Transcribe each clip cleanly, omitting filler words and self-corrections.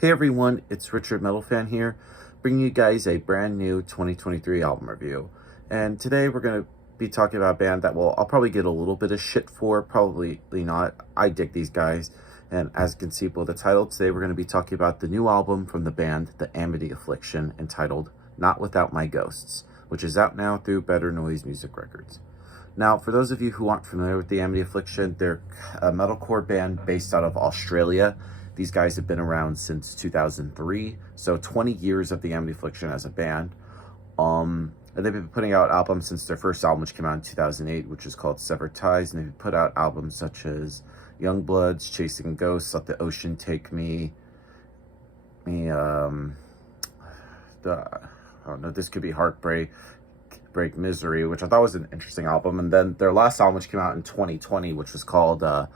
Hey everyone, it's Richard Metalfan here, bringing you guys a brand new 2023 album review. And today we're going to be talking about a band that I'll probably get a little bit of shit for, probably not. I dig these guys. And as you can see by the title, today we're going to be talking about the new album from the band, the Amity Affliction, entitled Not Without My Ghosts, which is out now through Better Noise Music Records. Now, for those of you who aren't familiar with the Amity Affliction, they're a metalcore band based out of Australia. These guys have been around since 2003, so 20 years of the Amity Affliction as a band. And they've been putting out albums since their first album, which came out in 2008, which is called Severed Ties. And they've put out albums such as Young Bloods, Chasing Ghosts, Let the Ocean Take Me, I don't know, This Could Be Heartbreak, Break Misery, which I thought was an interesting album. And then their last album, which came out in 2020, which was called The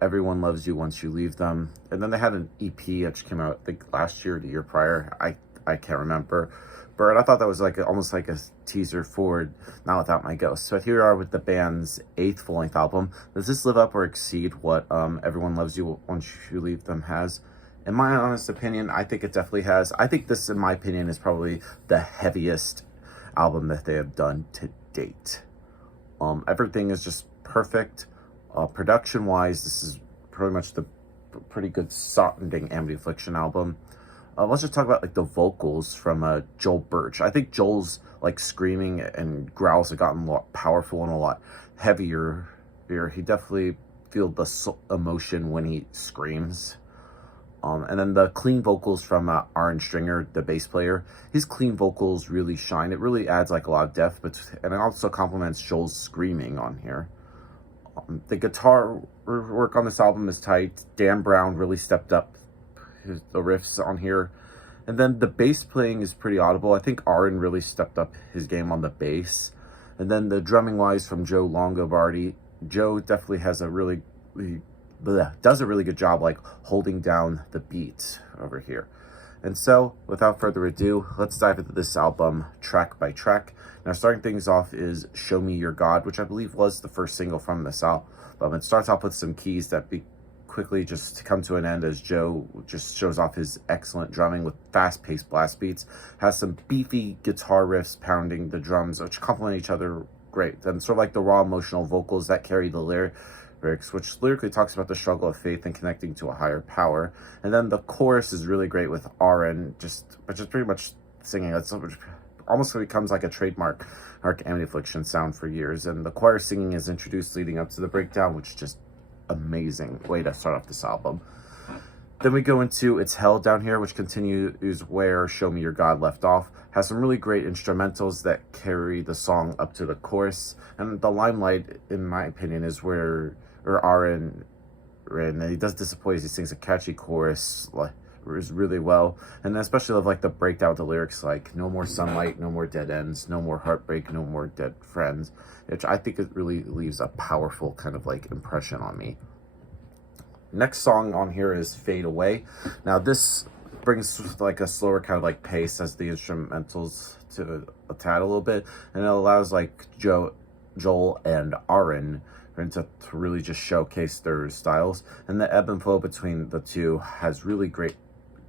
Everyone Loves You Once You Leave Them. And then they had an EP which came out, I think, last year or the year prior. I can't remember. But I thought that was almost like a teaser for Not Without My Ghost. So here we are with the band's 8th full-length album. Does this live up or exceed what Everyone Loves You Once You Leave Them has? In my honest opinion, I think it definitely has. I think this, in my opinion, is probably the heaviest album that they have done to date. Everything is just perfect. Production-wise, this is pretty much the pretty good sounding Amity Affliction album. Let's just talk about the vocals from Joel Birch. I think Joel's screaming and growls have gotten a lot powerful and a lot heavier. He definitely feels the emotion when he screams. And then the clean vocals from Aaron Stringer, the bass player. His clean vocals really shine. It really adds a lot of depth, and it also complements Joel's screaming on here. The guitar work on this album is tight. Dan Brown really stepped up the riffs on here. And then the bass playing is pretty audible. I think Aaron really stepped up his game on the bass. And then the drumming wise from Joe Longobardi. Joe definitely has does a really good job holding down the beat over here. And so, without further ado, let's dive into this album track by track. Now, starting things off is Show Me Your God, which I believe was the first single from this album. It starts off with some keys that quickly just come to an end as Joe just shows off his excellent drumming with fast-paced blast beats. Has some beefy guitar riffs pounding the drums, which complement each other great. And sort of the raw emotional vocals that carry the lyrics, which lyrically talks about the struggle of faith and connecting to a higher power. And then the chorus is really great with Aaron just pretty much singing. It's almost becomes like a trademark Amity Affliction sound for years. And the choir singing is introduced leading up to the breakdown, which is just amazing way to start off this album. Then we go into It's Hell down here, which continues where Show Me Your God left off. Has some really great instrumentals that carry the song up to the chorus. And the limelight, in my opinion, is where Aaron, and he does disappoint. He sings a catchy chorus really well. And I especially love the breakdown of the lyrics no more sunlight, no more dead ends, no more heartbreak, no more dead friends, which I think it really leaves a powerful kind of impression on me. Next song on here is Fade Away. Now this brings a slower kind of pace as the instrumentals to a tad a little bit, and it allows Joel and Aaron to really just showcase their styles, and the ebb and flow between the two has really great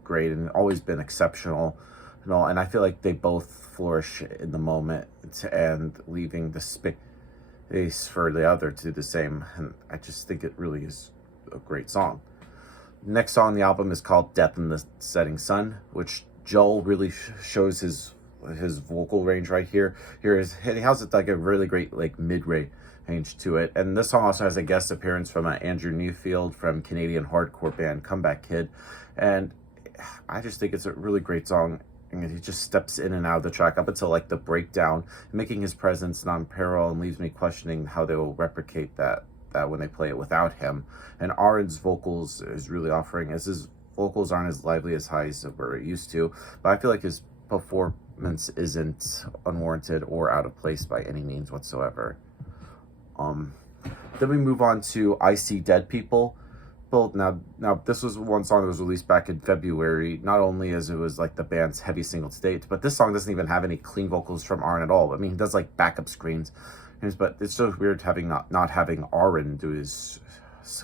and always been exceptional, and I feel they both flourish in the moment and leaving the space for the other to do the same, and I just think it really is a great song. Next song on the album is called Death in the Setting Sun, which Joel really shows his vocal range right here. He has a really great mid-range to it. And this song also has a guest appearance from Andrew Newfield from Canadian hardcore band Comeback Kid. And I just think it's a really great song. And he just steps in and out of the track up until the breakdown, making his presence non-parallel, and leaves me questioning how they will replicate that when they play it without him. And Aaron's vocals is really offering, as his vocals aren't as lively as high as we're used to, but I feel his performance isn't unwarranted or out of place by any means whatsoever. Then we move on to I See Dead People. Well, now this was one song that was released back in February, not only as it was the band's heavy single to date, but this song doesn't even have any clean vocals from Aaron at all. I mean, he does backup screens, but it's so weird not having Aaron do his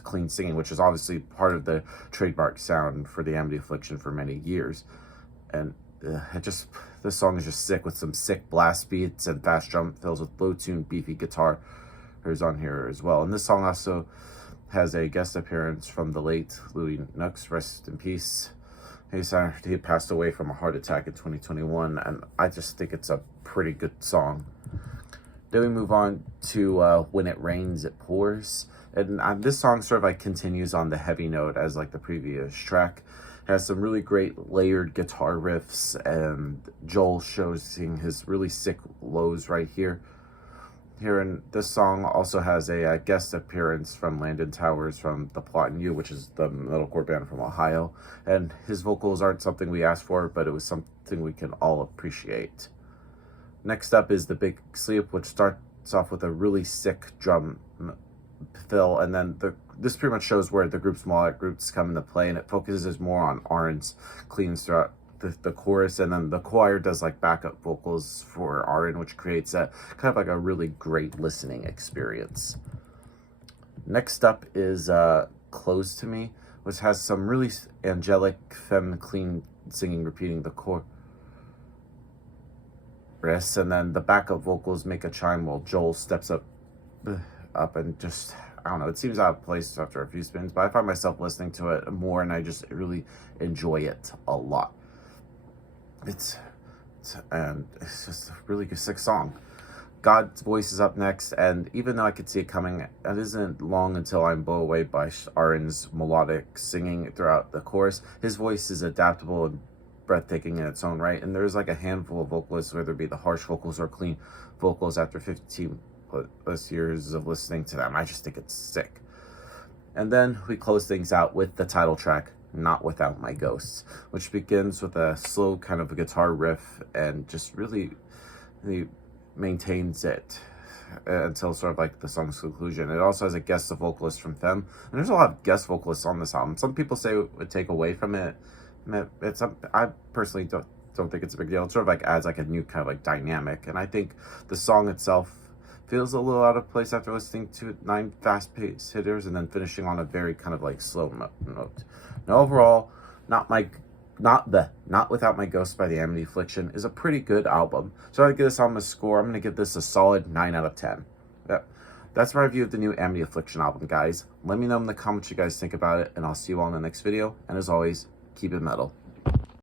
clean singing, which is obviously part of the trademark sound for the Amity Affliction for many years. And this song is just sick, with some sick blast beats and fast drum fills with low-tuned beefy guitar on here as well. And this song also has a guest appearance from the late Louis Nux, rest in peace. He passed away from a heart attack in 2021, and I just think it's a pretty good song. Then we move on to When It Rains, It Pours. And this song sort of like continues on the heavy note as like the previous track. It has some really great layered guitar riffs, and Joel showing his really sick lows right here. And this song also has a guest appearance from Landon Towers from The Plot and You, which is the metalcore band from Ohio. And his vocals aren't something we asked for, but it was something we can all appreciate. Next up is The Big Sleep, which starts off with a really sick drum fill, and then this pretty much shows where the group's melodic roots come into play, and it focuses more on Aaron's cleans throughout the chorus, and then the choir does like backup vocals for Aaron, which creates a kind of like a really great listening experience. Next up is Close to Me, which has some really angelic femme clean singing repeating the chorus, and then the backup vocals make a chime while Joel steps up and just, I don't know, it seems out of place after a few spins, but I find myself listening to it more, and I just really enjoy it a lot. It's just a really good, sick song. God's Voice is up next, and even though I could see it coming, it isn't long until I'm blown away by Aaron's melodic singing throughout the chorus. His voice is adaptable and breathtaking in its own right, and there's like a handful of vocalists, whether it be the harsh vocals or clean vocals, after 15 plus years of listening to them. I just think it's sick. And then we close things out with the title track, Not Without My Ghosts, which begins with a slow kind of a guitar riff and just really maintains it until sort of like the song's conclusion. It also has a guest vocalist from Femme, and there's a lot of guest vocalists on this album. Some people say it would take away from it. I personally don't think it's a big deal. It sort of like adds like a new kind of like dynamic, and I think the song itself feels a little out of place after listening to 9 fast-paced hitters and then finishing on a very kind of like slow note. Now overall, Not Without My Ghost by the Amity Affliction is a pretty good album. So I'd give this album a score. I'm going to give this a solid 9 out of 10. Yep. That's my review of the new Amity Affliction album, guys. Let me know in the comments what you guys think about it, and I'll see you all in the next video. And as always, keep it metal.